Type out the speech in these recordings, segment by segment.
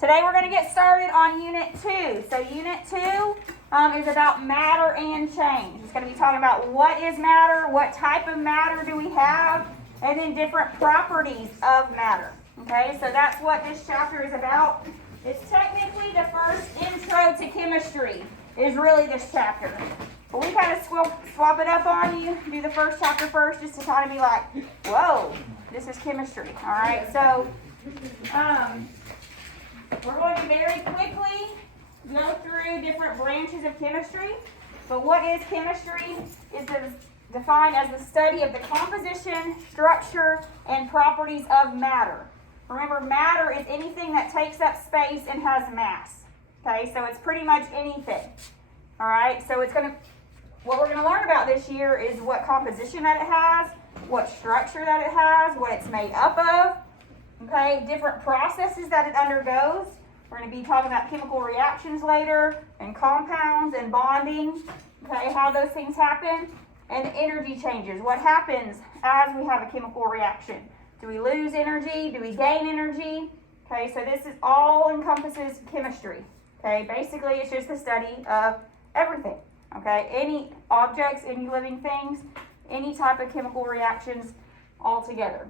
Today we're going to get started on Unit 2. So Unit 2 is about matter and change. It's going to be talking about what is matter, what type of matter do we have, and then different properties of matter. Okay, so that's what this chapter is about. It's technically the first intro to chemistry is really this chapter. But we kind of swap it up on you, do the first chapter first just to kind of be like, whoa, this is chemistry. All right, so we're going to very quickly go through different branches of chemistry. But what is chemistry? Is defined as the study of the composition, structure, and properties of matter. Remember, matter is anything that takes up space and has mass. Okay, so it's pretty much anything. All right, so what we're going to learn about this year is what composition that it has, what structure that it has, what it's made up of. Okay, different processes that it undergoes. We're going to be talking about chemical reactions later, and compounds and bonding. Okay, how those things happen, and energy changes. What happens as we have a chemical reaction? Do we lose energy? Do we gain energy? Okay, so this is all encompasses chemistry. Okay, basically it's just the study of everything. Okay, any objects, any living things, any type of chemical reactions all together.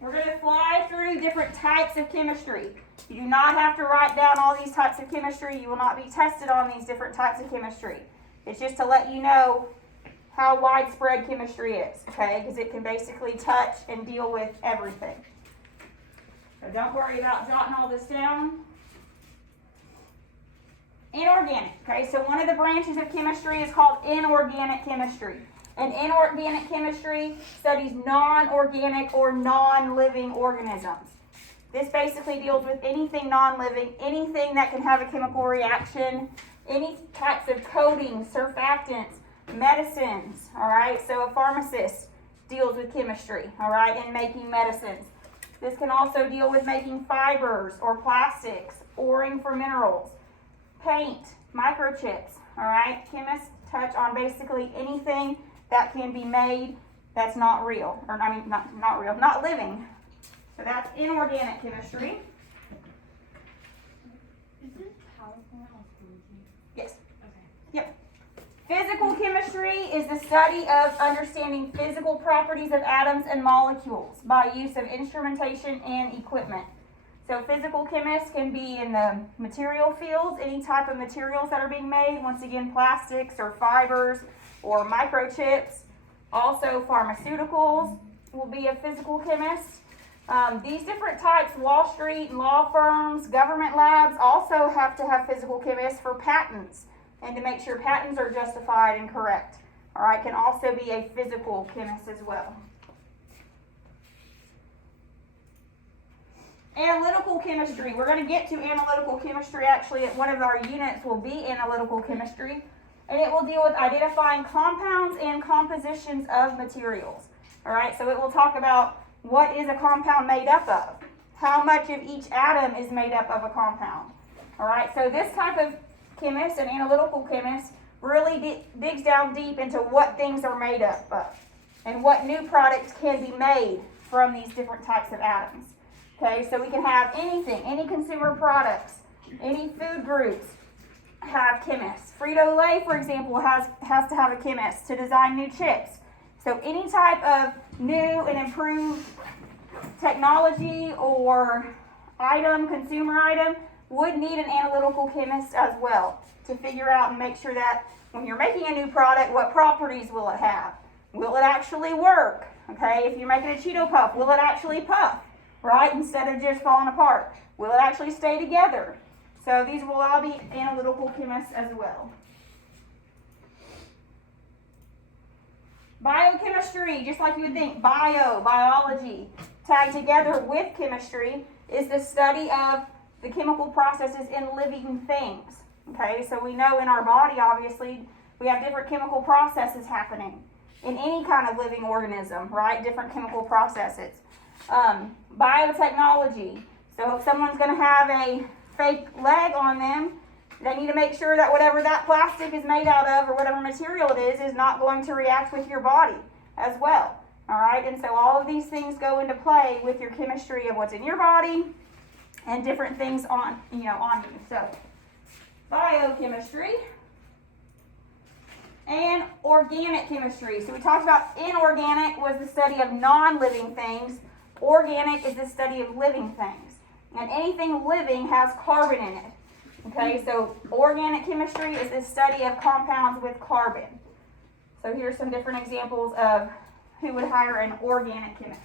We're going to fly through different types of chemistry. You do not have to write down all these types of chemistry. You will not be tested on these different types of chemistry. It's just to let you know how widespread chemistry is, okay? Because it can basically touch and deal with everything. So don't worry about jotting all this down. Inorganic, okay? So one of the branches of chemistry is called inorganic chemistry. And inorganic chemistry studies non-organic or non-living organisms. This basically deals with anything non-living, anything that can have a chemical reaction, any types of coatings, surfactants, medicines, all right? So a pharmacist deals with chemistry, all right, and making medicines. This can also deal with making fibers or plastics, oring for minerals, paint, microchips, all right? Chemists touch on basically anything that can be made that's not real, or I mean, not real, not living. So that's inorganic chemistry. Is this PowerPoint on screen? Yes. Okay. Yep. Physical chemistry is the study of understanding physical properties of atoms and molecules by use of instrumentation and equipment. So physical chemists can be in the material fields, any type of materials that are being made, once again plastics or fibers or microchips. Also pharmaceuticals will be a physical chemist. These different types, Wall Street and law firms, government labs also have to have physical chemists for patents and to make sure patents are justified and correct. All right, can also be a physical chemist as well. Analytical chemistry. We're going to get to analytical chemistry. Actually, one of our units will be analytical chemistry, and it will deal with identifying compounds and compositions of materials. All right, so it will talk about what is a compound made up of, how much of each atom is made up of a compound. All right, so this type of chemist, an analytical chemist, really digs down deep into what things are made up of and what new products can be made from these different types of atoms. Okay, so we can have anything, any consumer products, any food groups have chemists. Frito-Lay, for example, has to have a chemist to design new chips. So any type of new and improved technology or item, consumer item, would need an analytical chemist as well to figure out and make sure that when you're making a new product, what properties will it have? Will it actually work? Okay, if you're making a Cheeto Puff, will it actually puff, right, instead of just falling apart? Will it actually stay together? So these will all be analytical chemists as well. Biochemistry, just like you would think, biology, tagged together with chemistry, is the study of the chemical processes in living things. Okay, so we know in our body, obviously, we have different chemical processes happening in any kind of living organism, right? Different chemical processes. Biotechnology, so if someone's going to have a fake leg on them, they need to make sure that whatever that plastic is made out of or whatever material it is not going to react with your body as well. All right, and so all of these things go into play with your chemistry of what's in your body and different things on you. So biochemistry and organic chemistry. So we talked about inorganic was the study of non-living things. Organic is the study of living things. And anything living has carbon in it. Okay, so organic chemistry is the study of compounds with carbon. So here's some different examples of who would hire an organic chemist.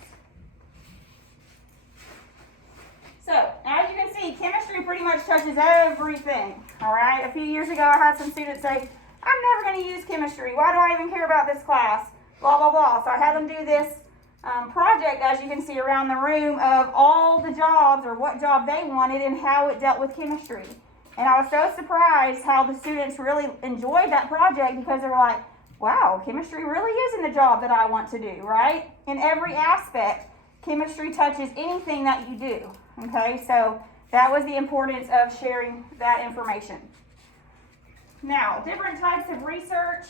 So, as you can see, chemistry pretty much touches everything. All right, a few years ago I had some students say, I'm never going to use chemistry. Why do I even care about this class? Blah, blah, blah. So I had them do this project, as you can see around the room, of all the jobs or what job they wanted and how it dealt with chemistry. And I was so surprised how the students really enjoyed that project because they were like, wow, chemistry really is in the job that I want to do, right? In every aspect, chemistry touches anything that you do, okay? So that was the importance of sharing that information. Now, different types of research.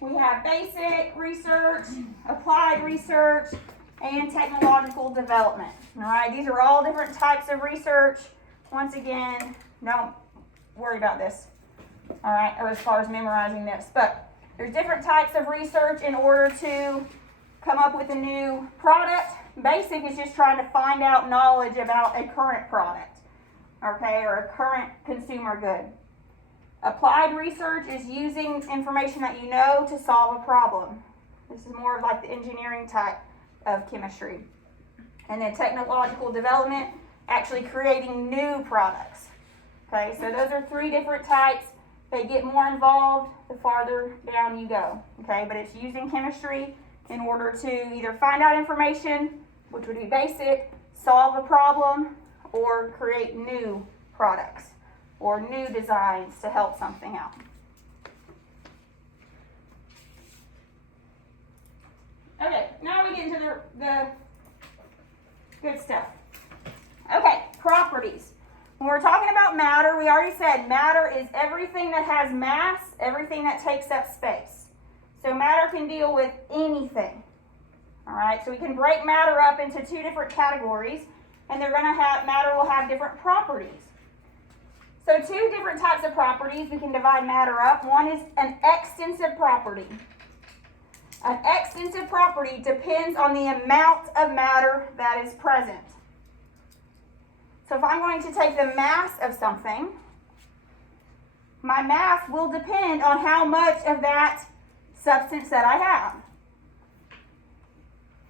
We have basic research, applied research, and technological development. All right, these are all different types of research. Once again, don't worry about this, all right, or as far as memorizing this. But there's different types of research in order to come up with a new product. Basic is just trying to find out knowledge about a current product, okay, or a current consumer good. Applied research is using information that you know to solve a problem. This is more of like the engineering type of chemistry. And then technological development, actually creating new products. Okay, so those are three different types. They get more involved the farther down you go. Okay, but it's using chemistry in order to either find out information, which would be basic, solve a problem, or create new products or new designs to help something out. Okay, now we get into the good stuff. Okay, properties. When we're talking about matter, we already said matter is everything that has mass, everything that takes up space. So matter can deal with anything. All right, so we can break matter up into two different categories, and matter will have different properties. So two different types of properties we can divide matter up. One is an extensive property. An extensive property depends on the amount of matter that is present. So if I'm going to take the mass of something, my mass will depend on how much of that substance that I have.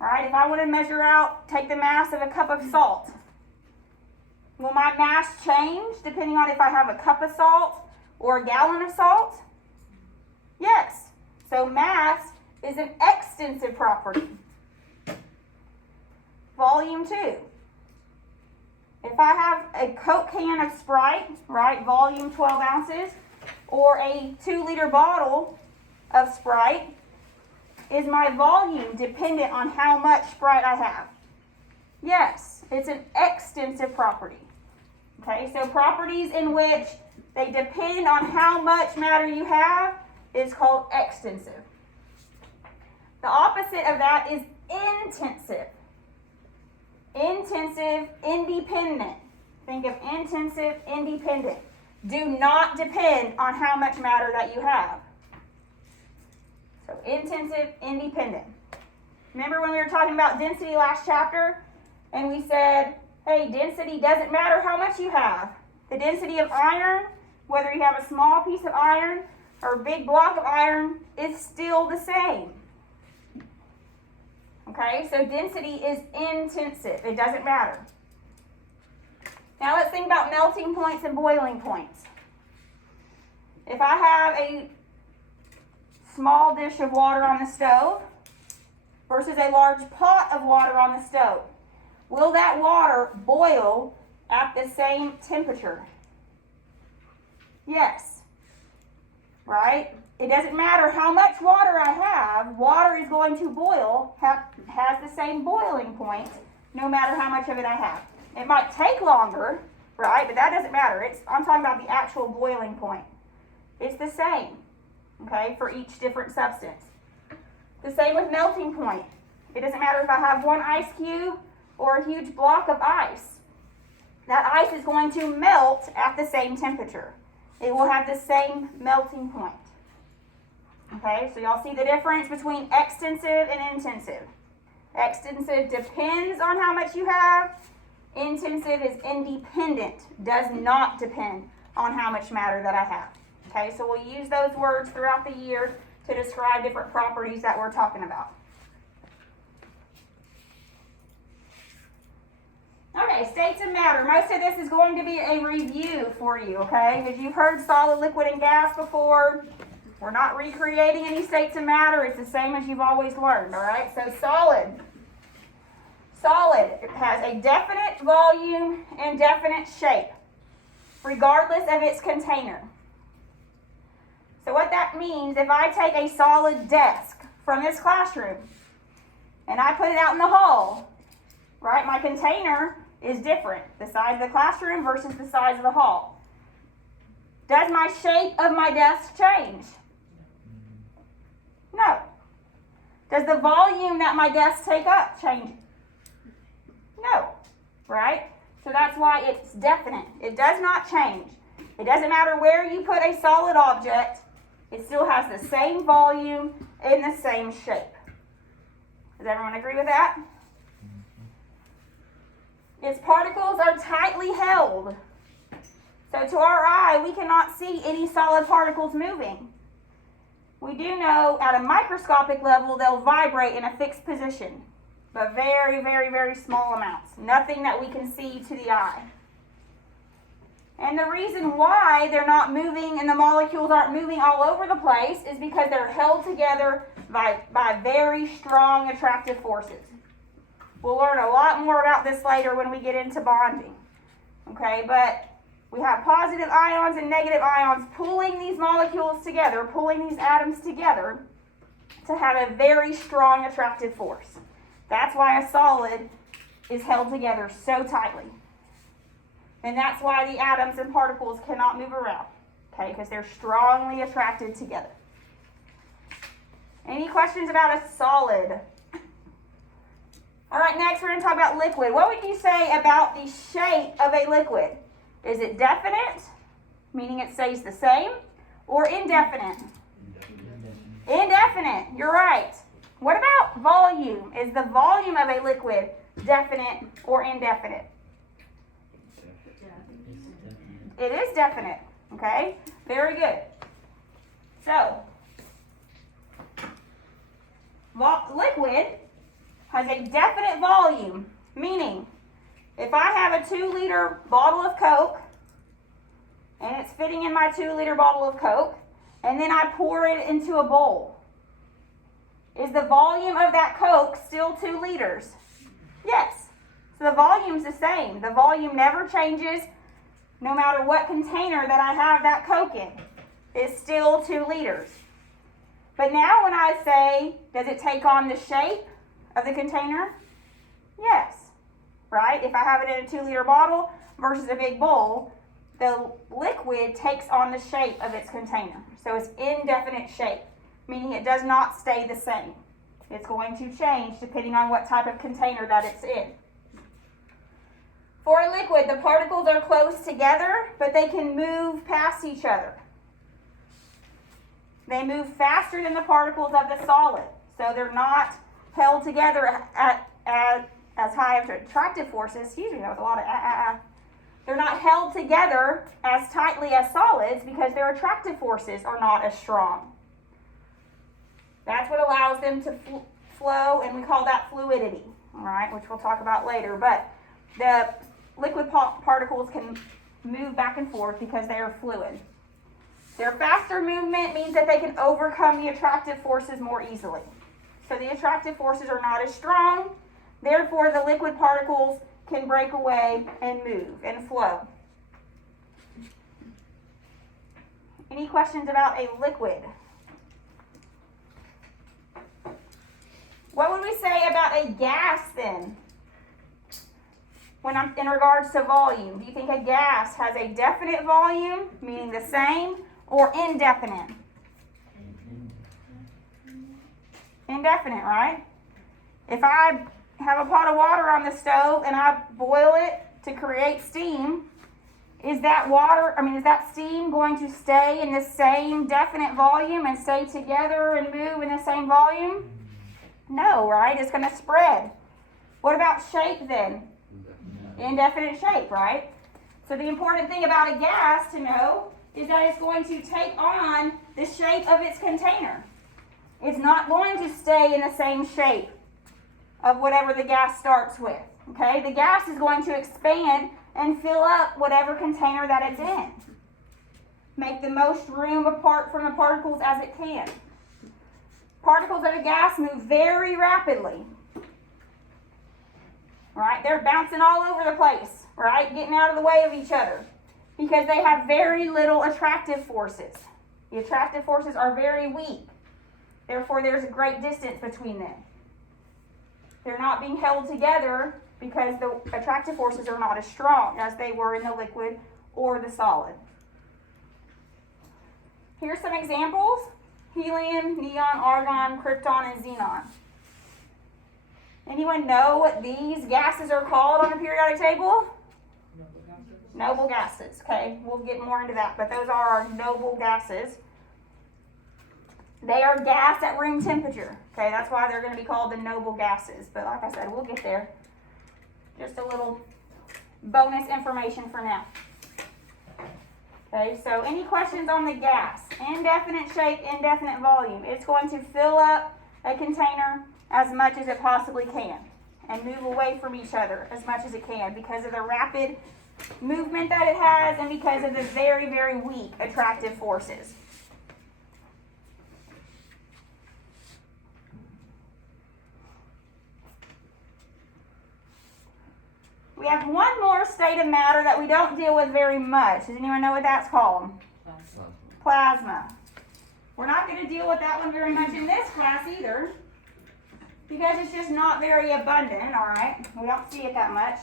All right, if I want to take the mass of a cup of salt, will my mass change depending on if I have a cup of salt or a gallon of salt? Yes. So mass is an extensive property. Volume 2. If I have a Coke can of Sprite, right, volume 12 ounces, or a 2-liter bottle of Sprite, is my volume dependent on how much Sprite I have? Yes, it's an extensive property. Okay, so properties in which they depend on how much matter you have is called extensive. The opposite of that is intensive. Intensive, independent. Think of intensive, independent. Do not depend on how much matter that you have. So intensive, independent. Remember when we were talking about density last chapter? And we said, hey, density doesn't matter how much you have. The density of iron, whether you have a small piece of iron or a big block of iron, is still the same. Okay, so density is intensive. It doesn't matter. Now let's think about melting points and boiling points. If I have a small dish of water on the stove versus a large pot of water on the stove, will that water boil at the same temperature? Yes. Right? It doesn't matter how much water I have, water is going to boil, has the same boiling point, no matter how much of it I have. It might take longer, right? But that doesn't matter. I'm talking about the actual boiling point. It's the same, okay, for each different substance. The same with melting point. It doesn't matter if I have one ice cube or a huge block of ice. That ice is going to melt at the same temperature. It will have the same melting point. Okay, so y'all see the difference between extensive and intensive. Extensive depends on how much you have. Intensive is independent, does not depend on how much matter that I have. Okay, so we'll use those words throughout the year to describe different properties that we're talking about. Okay, states of matter. Most of this is going to be a review for you, okay? Because you've heard solid, liquid, and gas before. We're not recreating any states of matter. It's the same as you've always learned, all right? So solid. Solid has a definite volume and definite shape, regardless of its container. So what that means, if I take a solid desk from this classroom and I put it out in the hall, right, my container is different. The size of the classroom versus the size of the hall. Does my shape of my desk change? No. Does the volume that my desks take up change? No. Right? So that's why it's definite. It does not change. It doesn't matter where you put a solid object, it still has the same volume and the same shape. Does everyone agree with that? Its particles are tightly held. So to our eye, we cannot see any solid particles moving. We do know at a microscopic level they'll vibrate in a fixed position, but very, very, very small amounts. Nothing that we can see to the eye. And the reason why they're not moving and the molecules aren't moving all over the place is because they're held together by very strong attractive forces. We'll learn a lot more about this later when we get into bonding. Okay, but we have positive ions and negative ions pulling these molecules together, pulling these atoms together to have a very strong attractive force. That's why a solid is held together so tightly. And that's why the atoms and particles cannot move around, okay, because they're strongly attracted together. Any questions about a solid? All right, next we're going to talk about liquid. What would you say about the shape of a liquid? Is it definite, meaning it stays the same, or indefinite? Indefinite, you're right. What about volume? Is the volume of a liquid definite or indefinite? It is definite, okay? Very good. So, liquid has a definite volume, meaning if I have a 2-liter bottle of Coke and it's fitting in my 2-liter bottle of Coke and then I pour it into a bowl, is the volume of that Coke still 2 liters? Yes. So the volume's the same. The volume never changes no matter what container that I have that Coke in. It's still 2 liters. But now when I say, does it take on the shape of the container? Yes. Right? If I have it in a 2-liter bottle versus a big bowl, the liquid takes on the shape of its container. So it's indefinite shape, meaning it does not stay the same. It's going to change depending on what type of container that it's in. For a liquid, the particles are close together, but they can move past each other. They move faster than the particles of the solid, so they're not held together at as high of attractive forces. Excuse me, that was a lot of They're not held together as tightly as solids because their attractive forces are not as strong. That's what allows them to flow, and we call that fluidity, all right, which we'll talk about later. But the liquid particles can move back and forth because they are fluid. Their faster movement means that they can overcome the attractive forces more easily. So the attractive forces are not as strong, therefore the liquid particles can break away and move and flow. Any questions about a liquid? What would we say about a gas then? When I'm in regards to volume, do you think a gas has a definite volume, meaning the same, or indefinite? Indefinite, right? If I have a pot of water on the stove and I boil it to create steam, is that steam going to stay in the same definite volume and stay together and move in the same volume? No, right? It's going to spread. What about shape then? Indefinite shape, right? So the important thing about a gas to know is that it's going to take on the shape of its container. It's not going to stay in the same shape of whatever the gas starts with. Okay? The gas is going to expand and fill up whatever container that it's in. Make the most room apart from the particles as it can. Particles of a gas move very rapidly. Right? They're bouncing all over the place, right? Getting out of the way of each other because they have very little attractive forces. The attractive forces are very weak. Therefore, there's a great distance between them. They're not being held together because the attractive forces are not as strong as they were in the liquid or the solid. Here's some examples: helium, neon, argon, krypton, and xenon. Anyone know what these gases are called on the periodic table? Noble gases. Okay, we'll get more into that, but those are our noble gases. They are gas at room temperature. Okay, that's why they're going to be called the noble gases. But like I said, we'll get there. Just a little bonus information for now. Okay, so any questions on the gas? Indefinite shape, indefinite volume. It's going to fill up a container as much as it possibly can and move away from each other as much as it can because of the rapid movement that it has and because of the very, very weak attractive forces. We have one more state of matter that we don't deal with very much. Does anyone know what that's called? Plasma. We're not going to deal with that one very much in this class either because it's just not very abundant, all right? We don't see it that much.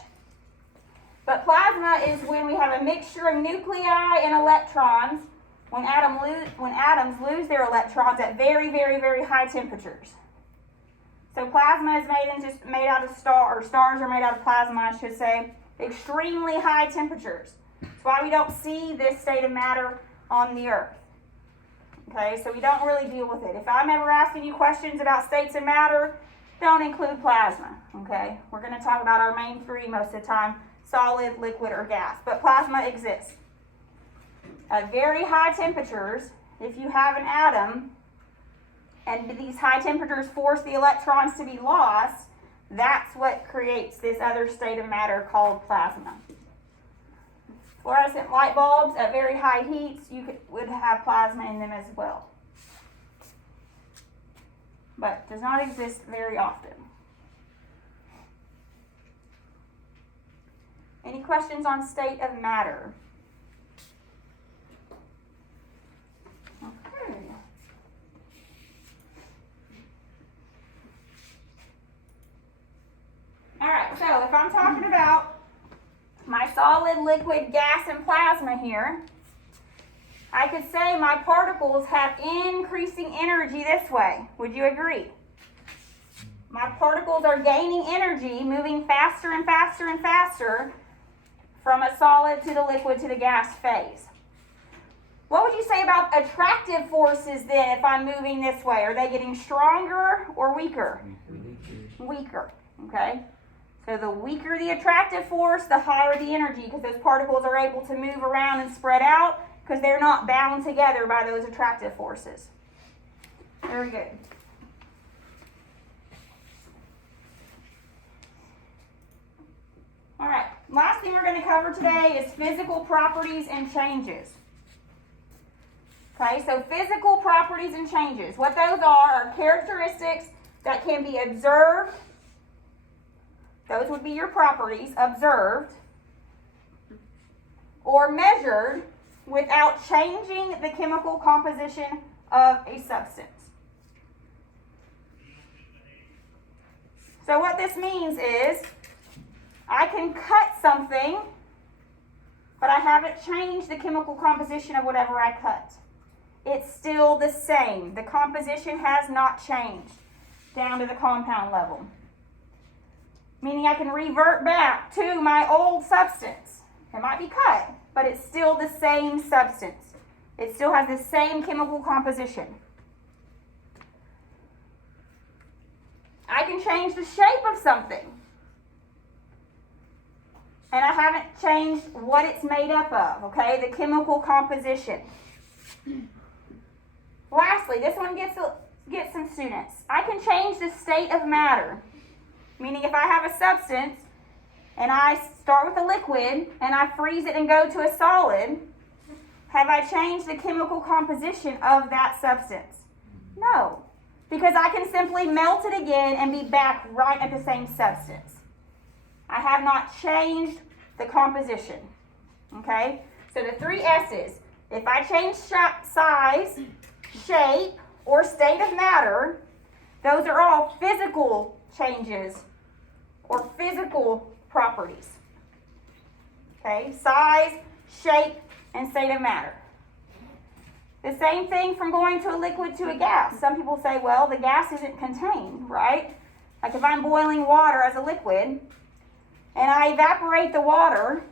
But plasma is when we have a mixture of nuclei and electrons when atoms lose their electrons at very, very, very high temperatures. So plasma is made out of stars are made out of plasma, I should say, extremely high temperatures. That's why we don't see this state of matter on the Earth. Okay, so we don't really deal with it. If I'm ever asking you questions about states of matter, don't include plasma. Okay, we're going to talk about our main three most of the time: solid, liquid, or gas. But plasma exists. At very high temperatures, if you have an atom, and these high temperatures force the electrons to be lost, that's what creates this other state of matter called plasma. Fluorescent light bulbs at very high heats, would have plasma in them as well. But does not exist very often. Any questions on state of matter? Okay. Alright, so if I'm talking about my solid, liquid, gas, and plasma here, I could say my particles have increasing energy this way. Would you agree? My particles are gaining energy, moving faster and faster and faster from a solid to the liquid to the gas phase. What would you say about attractive forces then if I'm moving this way? Are they getting stronger or weaker? Weaker, okay? So the weaker the attractive force, the higher the energy, because those particles are able to move around and spread out because they're not bound together by those attractive forces. Very good. All right, last thing we're going to cover today is physical properties and changes. Okay, so physical properties and changes. What those are characteristics that can be observed. Those would be your properties, observed, or measured without changing the chemical composition of a substance. So what this means is I can cut something, but I haven't changed the chemical composition of whatever I cut. It's still the same. The composition has not changed. down to the compound level. Meaning I can revert back to my old substance. It might be cut, but it's still the same substance. It still has the same chemical composition. I can change the shape of something. And I haven't changed what it's made up of, okay? The chemical composition. Lastly, this one gets some students. I can change the state of matter. Meaning if I have a substance and I start with a liquid and I freeze it and go to a solid, have I changed the chemical composition of that substance? No, because I can simply melt it again and be back right at the same substance. I have not changed the composition, okay? So the 3 S's, if I change size, shape, or state of matter, those are all physical changes or physical properties. Okay, size, shape, and state of matter. The same thing from going to a liquid to a gas. Some people say, well, the gas isn't contained, right? Like if I'm boiling water as a liquid and I evaporate the water,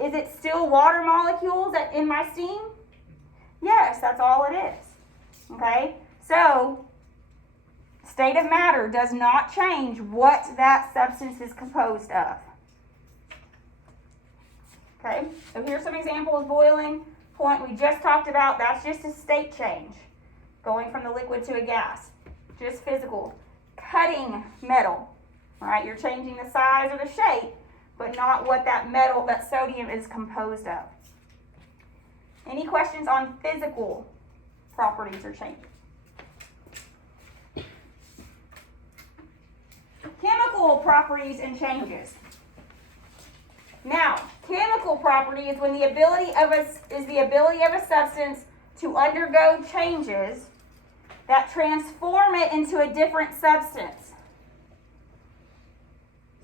is it still water molecules in my steam? Yes, that's all it is. Okay, so state of matter does not change what that substance is composed of. Okay, so here's some examples. Boiling point we just talked about, that's just a state change. Going from the liquid to a gas, just physical. Cutting metal, right? You're changing the size or the shape, but not what that metal, that sodium is composed of. Any questions on physical properties or changes? Chemical properties and changes. Now, chemical property is when the ability of a substance to undergo changes that transform it into a different substance.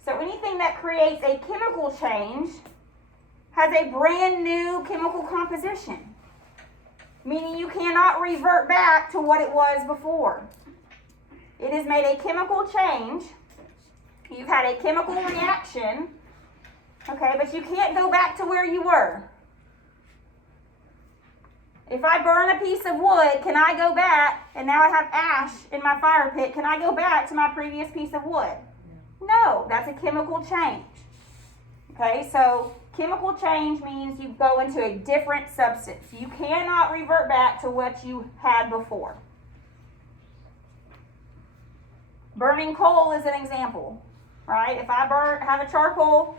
So anything that creates a chemical change has a brand new chemical composition, meaning you cannot revert back to what it was before. It has made a chemical change. You've had a chemical reaction, okay, but you can't go back to where you were. If I burn a piece of wood, can I go back, and now I have ash in my fire pit, can I go back to my previous piece of wood? No, that's a chemical change. Okay, so chemical change means you go into a different substance. You cannot revert back to what you had before. Burning coal is an example, right? If I have a charcoal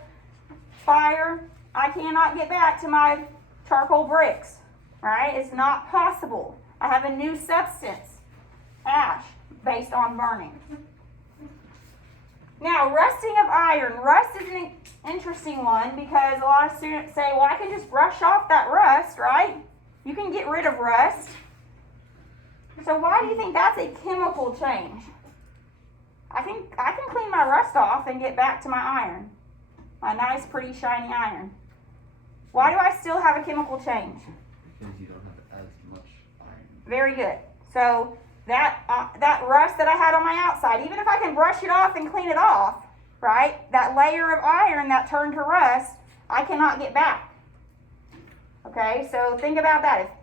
fire, I cannot get back to my charcoal bricks, right? It's not possible. I have a new substance, ash, based on burning. Now, rusting of iron. Rust is an interesting one because a lot of students say, well, I can just brush off that rust, right? You can get rid of rust. So why do you think that's a chemical change? I can clean my rust off and get back to my iron. My nice, pretty, shiny iron. Why do I still have a chemical change? Because you don't have as much iron. Very good. So that rust that I had on my outside, even if I can brush it off and clean it off, right? That layer of iron that turned to rust, I cannot get back. Okay, so think about that.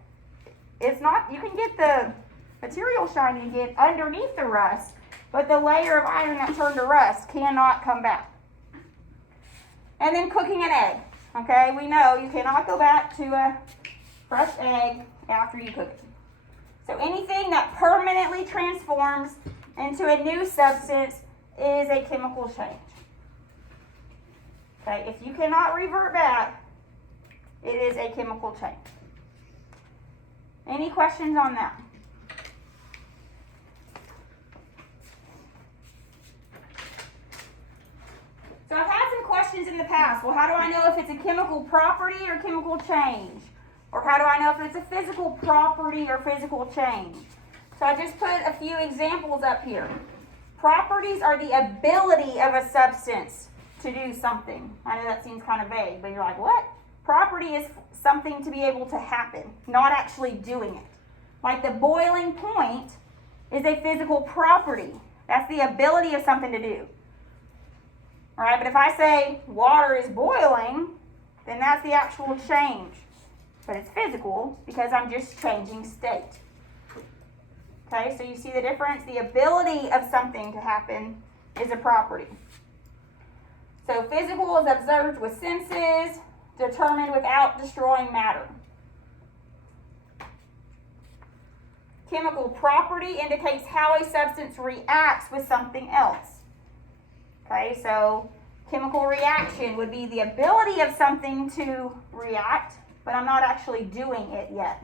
It's not, you can get the material shiny again underneath the rust, but the layer of iron that turned to rust cannot come back. And then cooking an egg. Okay, we know you cannot go back to a fresh egg after you cook it. So anything that permanently transforms into a new substance is a chemical change. Okay, if you cannot revert back, it is a chemical change. Any questions on that? So I've had some questions in the past. Well, how do I know if it's a chemical property or chemical change? Or how do I know if it's a physical property or physical change? So I just put a few examples up here. Properties are the ability of a substance to do something. I know that seems kind of vague, but you're like, what? Property is something to be able to happen, not actually doing it. Like the boiling point is a physical property. That's the ability of something to do. All right, but if I say water is boiling, then that's the actual change. But it's physical because I'm just changing state. Okay, so you see the difference? The ability of something to happen is a property. So physical is observed with senses, determined without destroying matter. Chemical property indicates how a substance reacts with something else. Okay, so chemical reaction would be the ability of something to react, but I'm not actually doing it yet.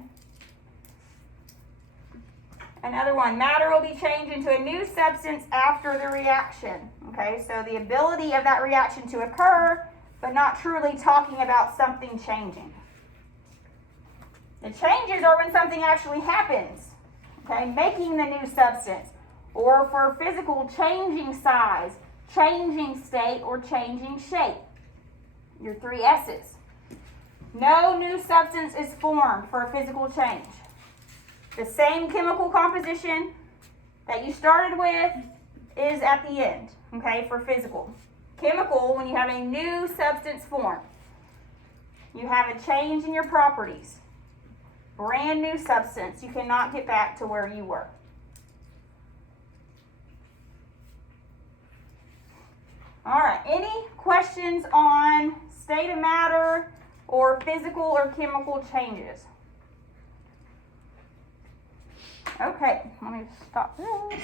Another one, matter will be changed into a new substance after the reaction. Okay, so the ability of that reaction to occur, but not truly talking about something changing. The changes are when something actually happens. Okay, making the new substance, or for physical, changing size, changing state, or changing shape. Your 3 S's. No new substance is formed for a physical change. The same chemical composition that you started with is at the end, okay, for physical. Chemical, when you have a new substance formed, you have a change in your properties. Brand new substance, you cannot get back to where you were. All right, any questions on state of matter or physical or chemical changes? Okay, let me stop this.